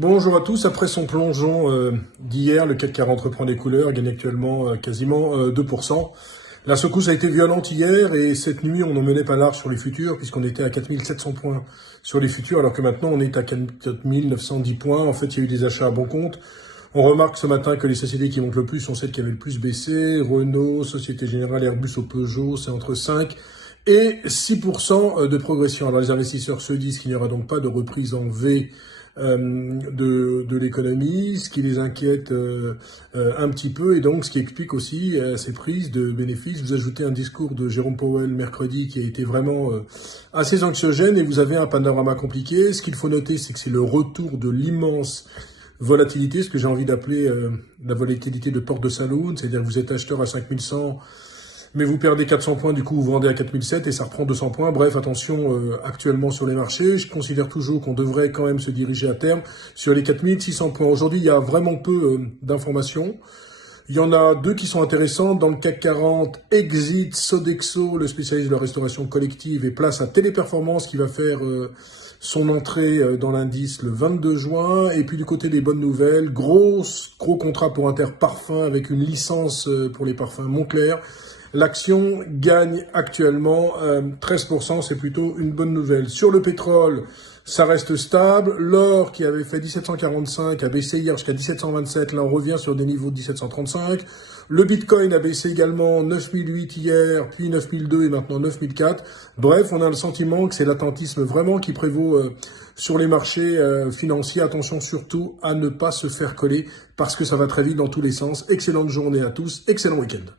Bonjour à tous, après son plongeon d'hier, le CAC 40 reprend des couleurs, gagne actuellement quasiment 2%. La secousse a été violente hier et cette nuit on n'en menait pas large sur les futurs puisqu'on était à 4700 points sur les futurs alors que maintenant on est à 4910 points. En fait il y a eu des achats à bon compte. On remarque ce matin que les sociétés qui montent le plus sont celles qui avaient le plus baissé. Renault, Société Générale, Airbus au Peugeot, c'est entre 5 et 6% de progression. Alors les investisseurs se disent qu'il n'y aura donc pas de reprise en V de l'économie, ce qui les inquiète un petit peu, et donc ce qui explique aussi ces prises de bénéfices. Vous ajoutez un discours de Jérôme Powell mercredi qui a été vraiment assez anxiogène, et vous avez un panorama compliqué. Ce qu'il faut noter, c'est que c'est le retour de l'immense volatilité, ce que j'ai envie d'appeler la volatilité de porte de saloon, c'est-à-dire que vous êtes acheteur à 5100, mais vous perdez 400 points, du coup vous vendez à 4007 et ça reprend 200 points. Bref, attention actuellement sur les marchés. Je considère toujours qu'on devrait quand même se diriger à terme sur les 4600 points. Aujourd'hui, il y a vraiment peu d'informations. Il y en a deux qui sont intéressantes. Dans le CAC 40, exit Sodexo, le spécialiste de la restauration collective, et place à Téléperformance qui va faire son entrée dans l'indice le 22 juin. Et puis du côté des bonnes nouvelles, gros contrat pour Interparfums avec une licence pour les parfums Moncler. L'action gagne actuellement 13%, c'est plutôt une bonne nouvelle. Sur le pétrole, ça reste stable. L'or qui avait fait 1745 a baissé hier jusqu'à 1727, là on revient sur des niveaux de 1735. Le Bitcoin a baissé également 9008 hier, puis 9002 et maintenant 9004. Bref, on a le sentiment que c'est l'attentisme vraiment qui prévaut sur les marchés financiers. Attention surtout à ne pas se faire coller parce que ça va très vite dans tous les sens. Excellente journée à tous, excellent week-end.